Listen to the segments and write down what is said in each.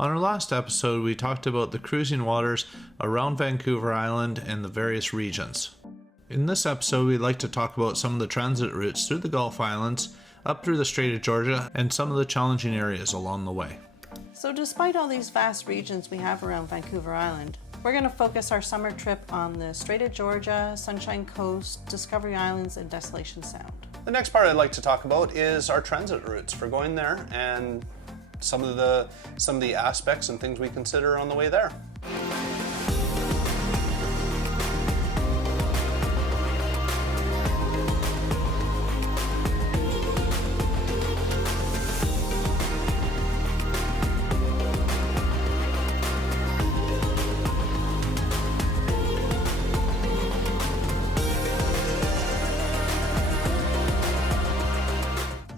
On our last episode, we talked about the cruising waters around Vancouver Island and the various regions. In this episode, we'd like to talk about some of the transit routes through the Gulf Islands, up through the Strait of Georgia, and some of the challenging areas along the way. So despite all these vast regions we have around Vancouver Island, we're going to focus our summer trip on the Strait of Georgia, Sunshine Coast, Discovery Islands, and Desolation Sound. The next part I'd like to talk about is our transit routes for going there and some of the aspects and things we consider on the way there.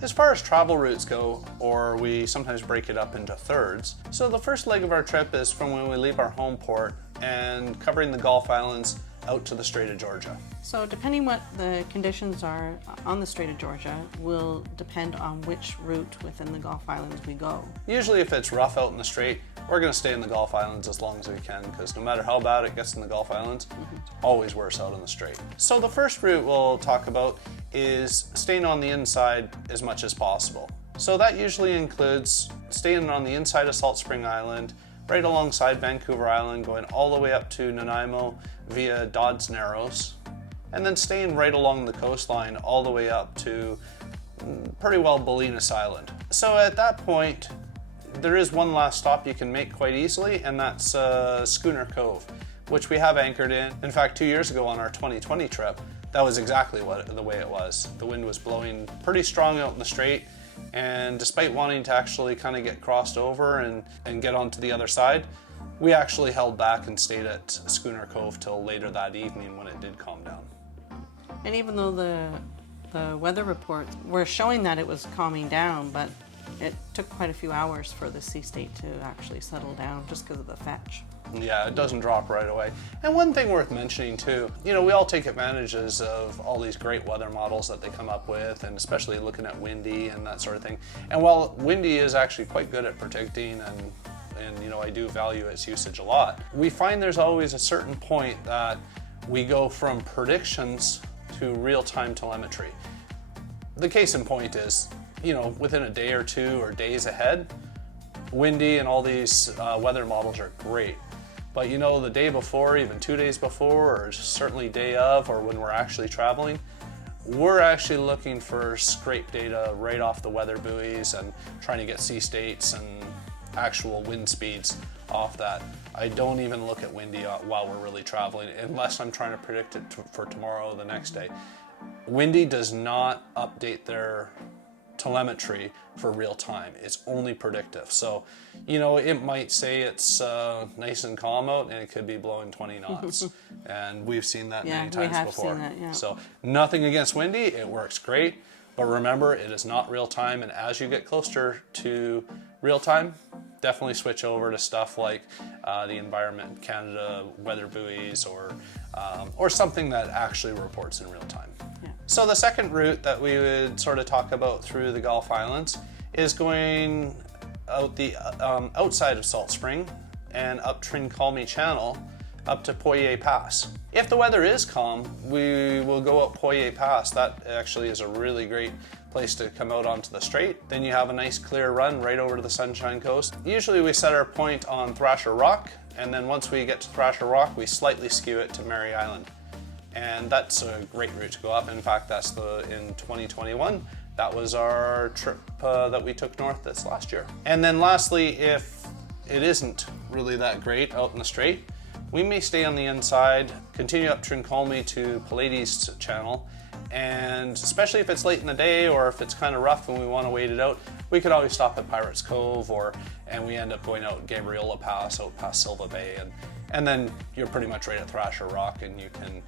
As far as travel routes go, or we sometimes break it up into thirds. So the first leg of our trip is from when we leave our home port and covering the Gulf Islands out to the Strait of Georgia. So depending what the conditions are on the Strait of Georgia will depend on which route within the Gulf Islands we go. Usually if it's rough out in the Strait, we're going to stay in the Gulf Islands as long as we can, because no matter how bad it gets in the Gulf Islands, it's always worse out in the Strait. So the first route we'll talk about is staying on the inside as much as possible. So that usually includes staying on the inside of Salt Spring Island, right alongside Vancouver Island, going all the way up to Nanaimo via Dodds Narrows, and then staying right along the coastline all the way up to pretty well Ballenas Island. So at that point, there is one last stop you can make quite easily, and that's Schooner Cove, which we have anchored in. In fact, 2 years ago on our 2020 trip, that was exactly the way it was. The wind was blowing pretty strong out in the Strait, and despite wanting to actually kind of get crossed over and get onto the other side, we actually held back and stayed at Schooner Cove till later that evening when it did calm down. And even though the weather reports were showing that it was calming down, but it took quite a few hours for the sea state to actually settle down just because of the fetch. Yeah, it doesn't drop right away. And one thing worth mentioning too, we all take advantages of all these great weather models that they come up with, and especially looking at Windy and that sort of thing. And while Windy is actually quite good at predicting and I do value its usage a lot, we find there's always a certain point that we go from predictions to real-time telemetry. The case in point is, within a day or two or days ahead, Windy and all these weather models are great. But the day before, even 2 days before, or certainly day of, or when we're actually traveling, we're actually looking for scrape data right off the weather buoys and trying to get sea states and actual wind speeds off that. I don't even look at Windy while we're really traveling, unless I'm trying to predict it for tomorrow or the next day. Windy does not update their telemetry for real time. It's only predictive. So, it might say it's nice and calm out and it could be blowing 20 knots. And we've seen that many times we have before. Seen that, yeah. So nothing against Windy, it works great. But remember, it is not real time, and as you get closer to real time, definitely switch over to stuff like the Environment Canada weather buoys or something that actually reports in real time. Yeah. So the second route that we would sort of talk about through the Gulf Islands is going out the outside of Salt Spring and up Trincomalee Channel up to Porlier Pass. If the weather is calm, we will go up Porlier Pass. That actually is a really great place to come out onto the Strait. Then you have a nice clear run right over to the Sunshine Coast. Usually we set our point on Thrasher Rock, and then once we get to Thrasher Rock, we slightly skew it to Mary Island. And that's a great route to go up. In fact, in 2021, that was our trip that we took north this last year. And then lastly, if it isn't really that great out in the Strait, we may stay on the inside, continue up Trincomalee to Pallades Channel, and especially if it's late in the day or if it's kind of rough and we want to wait it out, we could always stop at Pirates Cove, and we end up going out Gabriola Pass, out past Silva Bay, and then you're pretty much right at Thrasher Rock, and you can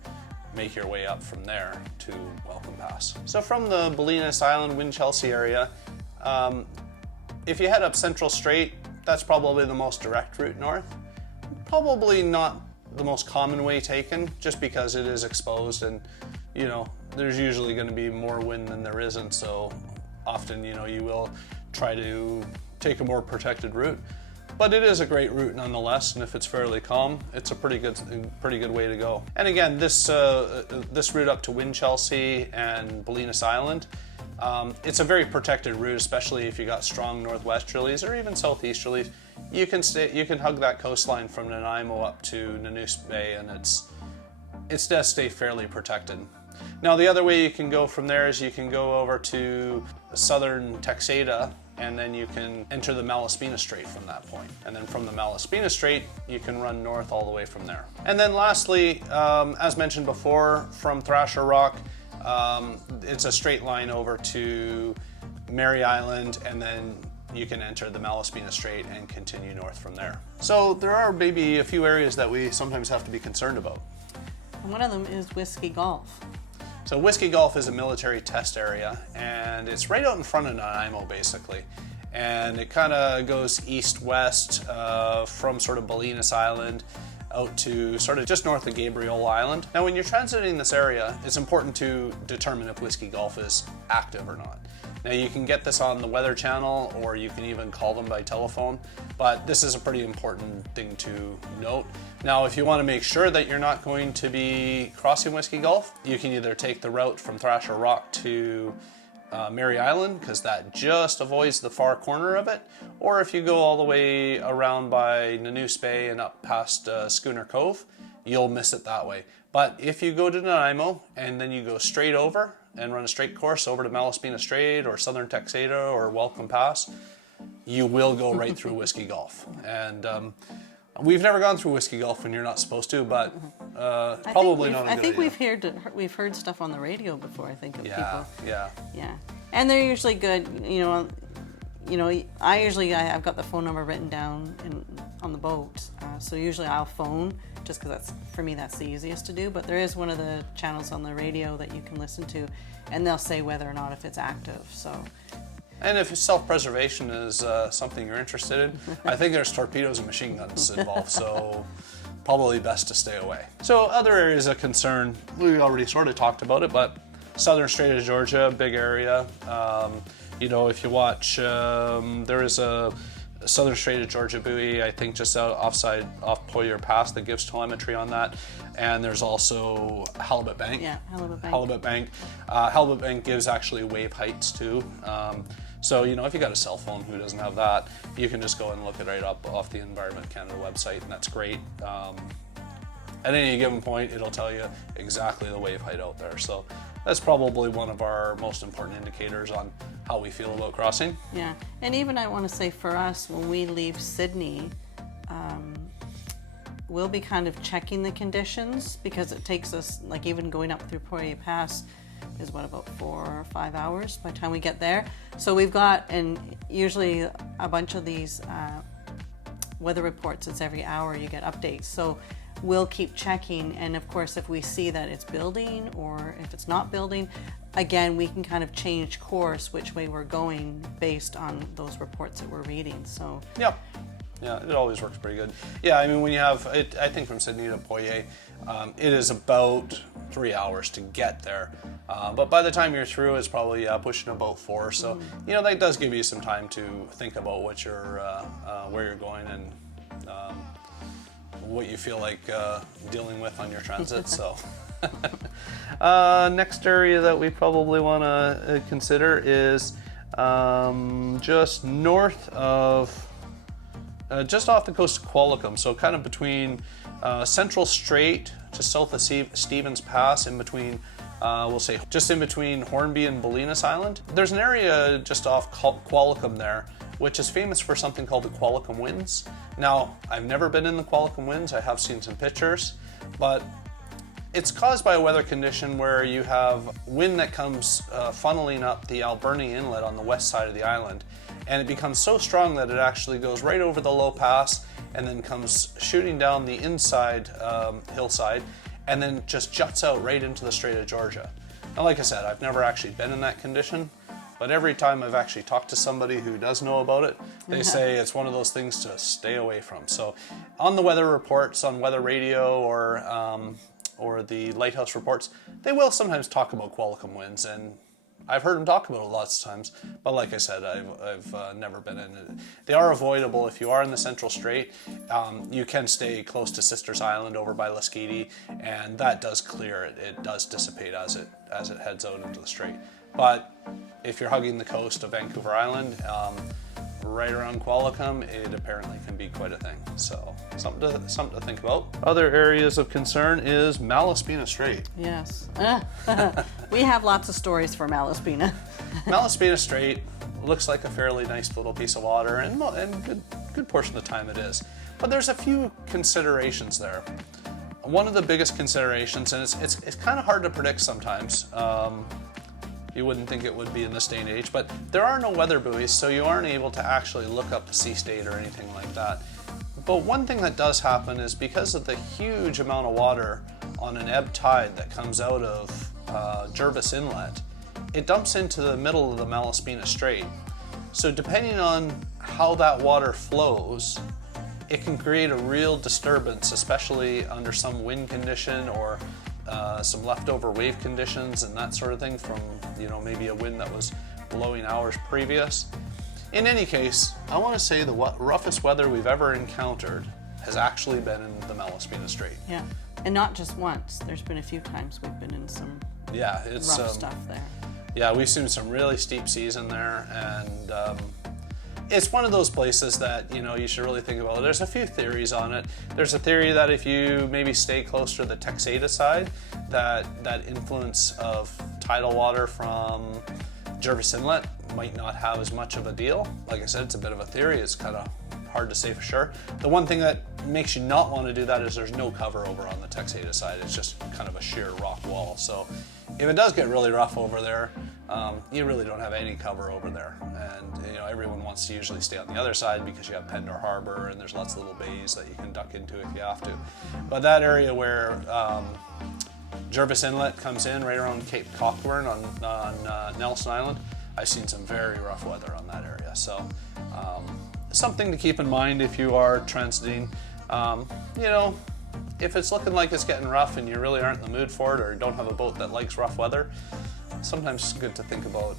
make your way up from there to Welcome Pass. So from the Ballenas Island, Winchelsea area, if you head up Central Strait, that's probably the most direct route north. Probably not the most common way taken, just because it is exposed and, there's usually going to be more wind than there isn't, so often, you will try to take a more protected route. But it is a great route nonetheless, and if it's fairly calm, it's a pretty good way to go. And again, this route up to Winchelsea and Ballenas Island, it's a very protected route, especially if you got strong northwesterlies or even southeasterlies. You can hug that coastline from Nanaimo up to Nanaimo Bay, and it's to stay fairly protected. Now the other way you can go from there is you can go over to southern Texada, and then you can enter the Malaspina Strait from that point. And then from the Malaspina Strait, you can run north all the way from there. And then lastly, as mentioned before, from Thrasher Rock, it's a straight line over to Mary Island, and then you can enter the Malaspina Strait and continue north from there. So there are maybe a few areas that we sometimes have to be concerned about. And one of them is Whiskey Gulf. So Whiskey Gulf is a military test area, and it's right out in front of Nanaimo, basically. And it kind of goes east-west from sort of Ballenas Island out to sort of just north of Gabriel Island. Now, when you're transiting this area, it's important to determine if Whiskey Gulf is active or not. Now, you can get this on the Weather Channel, or you can even call them by telephone, but this is a pretty important thing to note. Now, if you want to make sure that you're not going to be crossing Whiskey Gulf, you can either take the route from Thrasher Rock to Mary Island, because that just avoids the far corner of it, or if you go all the way around by Nanaimo Bay and up past Schooner Cove, you'll miss it that way. But if you go to Nanaimo and then you go straight over and run a straight course over to Malaspina Strait or Southern Texada or Welcome Pass, you will go right through Whiskey Gulf. And we've never gone through Whiskey Gulf when you're not supposed to, but probably not a good I think idea. we've heard stuff on the radio before, I think, of people. Yeah. And they're usually good, I've got the phone number written down on the boat, so usually I'll phone, just because for me that's the easiest to do. But there is one of the channels on the radio that you can listen to, and they'll say whether or not if it's active. So. And if self-preservation is something you're interested in, I think there's torpedoes and machine guns involved, so probably best to stay away. So other areas of concern, we already sort of talked about it, but Southern Strait of Georgia, big area. If you watch, there is a Southern Strait of Georgia buoy, I think just off Porlier Pass, that gives telemetry on that. And there's also Halibut Bank. Yeah, Halibut Bank. Halibut Bank gives actually wave heights too. So, if you got a cell phone, who doesn't have that, you can just go and look it right up off the Environment Canada website, and that's great. At any given point, it'll tell you exactly the wave height out there. So that's probably one of our most important indicators on how we feel about crossing. Yeah, and even I want to say for us, when we leave Sydney, we'll be kind of checking the conditions, because it takes us, like even going up through Porlier Pass is about 4 or 5 hours by the time we get there. So we've got, and usually a bunch of these weather reports, it's every hour you get updates. So we'll keep checking, and of course if we see that it's building or if it's not building, again we can kind of change course which way we're going based on those reports that we're reading. So yeah, it always works pretty good. Yeah, I mean, when you have it, I think from Sydney to Porlier, it is about 3 hours to get there, but by the time you're through, it's probably pushing about 4. So that does give you some time to think about what you're where you're going and what you feel like dealing with on your transit. So next area that we probably want to consider is just north of just off the coast of Qualicum, so kind of between Central Strait to south of Stevens Pass, in between we'll say just in between Hornby and Ballenas Island. There's an area just off Qualicum there which is famous for something called the Qualicum Winds. Now, I've never been in the Qualicum Winds. I have seen some pictures, but it's caused by a weather condition where you have wind that comes funneling up the Alberni Inlet on the west side of the island, and it becomes so strong that it actually goes right over the low pass and then comes shooting down the inside hillside and then just juts out right into the Strait of Georgia. Now, like I said, I've never actually been in that condition, but every time I've actually talked to somebody who does know about it, they say it's one of those things to stay away from. So on the weather reports, on weather radio or the lighthouse reports, they will sometimes talk about Qualicum winds, and I've heard them talk about it lots of times, but like I said, I've never been in it. They are avoidable if you are in the Central Strait. You can stay close to Sisters Island over by Lasqueti, and that does clear it. It does dissipate as it heads out into the strait. But if you're hugging the coast of Vancouver Island, right around Qualicum, it apparently can be quite a thing. So something to think about. Other areas of concern is Malaspina Strait. Yes. We have lots of stories for Malaspina. Malaspina Strait looks like a fairly nice little piece of water, and good portion of the time it is. But there's a few considerations there. One of the biggest considerations, and it's kind of hard to predict sometimes. You wouldn't think it would be in this day and age, but there are no weather buoys, so you aren't able to actually look up the sea state or anything like that. But one thing that does happen is because of the huge amount of water on an ebb tide that comes out of Jervis Inlet, it dumps into the middle of the Malaspina Strait. So depending on how that water flows, it can create a real disturbance, especially under some wind condition or some leftover wave conditions and that sort of thing from, maybe a wind that was blowing hours previous. In any case, I want to say the roughest weather we've ever encountered has actually been in the Malaspina Strait. Yeah, and not just once. There's been a few times we've been in some rough stuff there. Yeah, we've seen some really steep seas in there, and it's one of those places that, you should really think about. There's a few theories on it. There's a theory that if you maybe stay closer to the Texada side, that influence of tidal water from Jervis Inlet might not have as much of a deal. Like I said, it's a bit of a theory. It's kind of hard to say for sure. The one thing that makes you not want to do that is there's no cover over on the Texada side. It's just kind of a sheer rock wall. So if it does get really rough over there, you really don't have any cover over there. And everyone wants to usually stay on the other side because you have Pendor Harbor and there's lots of little bays that you can duck into if you have to. But that area where Jervis Inlet comes in, right around Cape Cockburn on Nelson Island, I've seen some very rough weather on that area. So something to keep in mind if you are transiting. If it's looking like it's getting rough and you really aren't in the mood for it or don't have a boat that likes rough weather, sometimes it's good to think about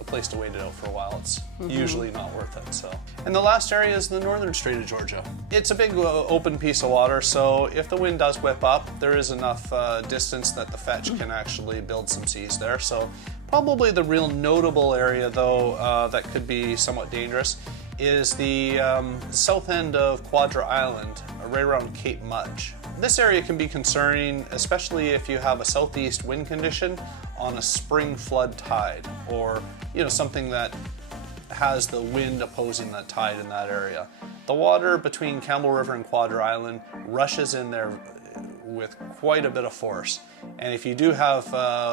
a place to wait it out for a while. It's usually not worth it. So, and the last area is the northern Strait of Georgia. It's a big open piece of water, so if the wind does whip up, there is enough distance that the fetch can actually build some seas there. So probably the real notable area, though, that could be somewhat dangerous is the south end of Quadra Island, right around Cape Mudge. This area can be concerning, especially if you have a southeast wind condition on a spring flood tide, or something that has the wind opposing that tide in that area. The water between Campbell River and Quadra Island rushes in there with quite a bit of force, and if you do have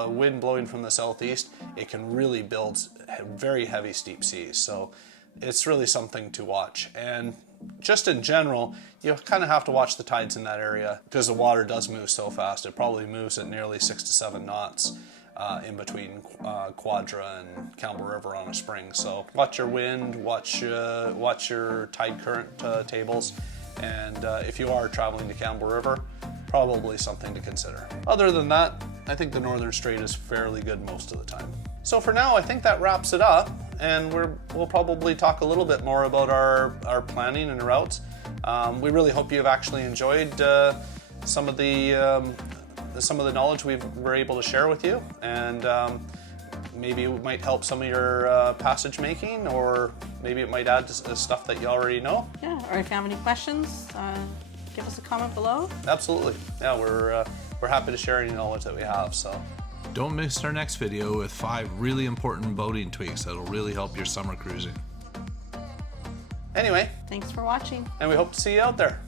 wind blowing from the southeast, it can really build very heavy steep seas. So it's really something to watch. And just in general, you kind of have to watch the tides in that area because the water does move so fast. It probably moves at nearly 6 to 7 knots in between Quadra and Campbell River on a spring. So watch your wind, watch your tide current tables, and if you are traveling to Campbell River, probably something to consider. Other than that, I think the Northern Strait is fairly good most of the time. So for now, I think that wraps it up, and we'll probably talk a little bit more about our planning and routes. We really hope you've actually enjoyed some of the knowledge we were able to share with you, and maybe it might help some of your passage making, or maybe it might add to stuff that you already know. Yeah, or if you have any questions, give us a comment below. Absolutely. Yeah, we're happy to share any knowledge that we have. So. Don't miss our next video with 5 really important boating tweaks that'll really help your summer cruising. Anyway, thanks for watching, and we hope to see you out there.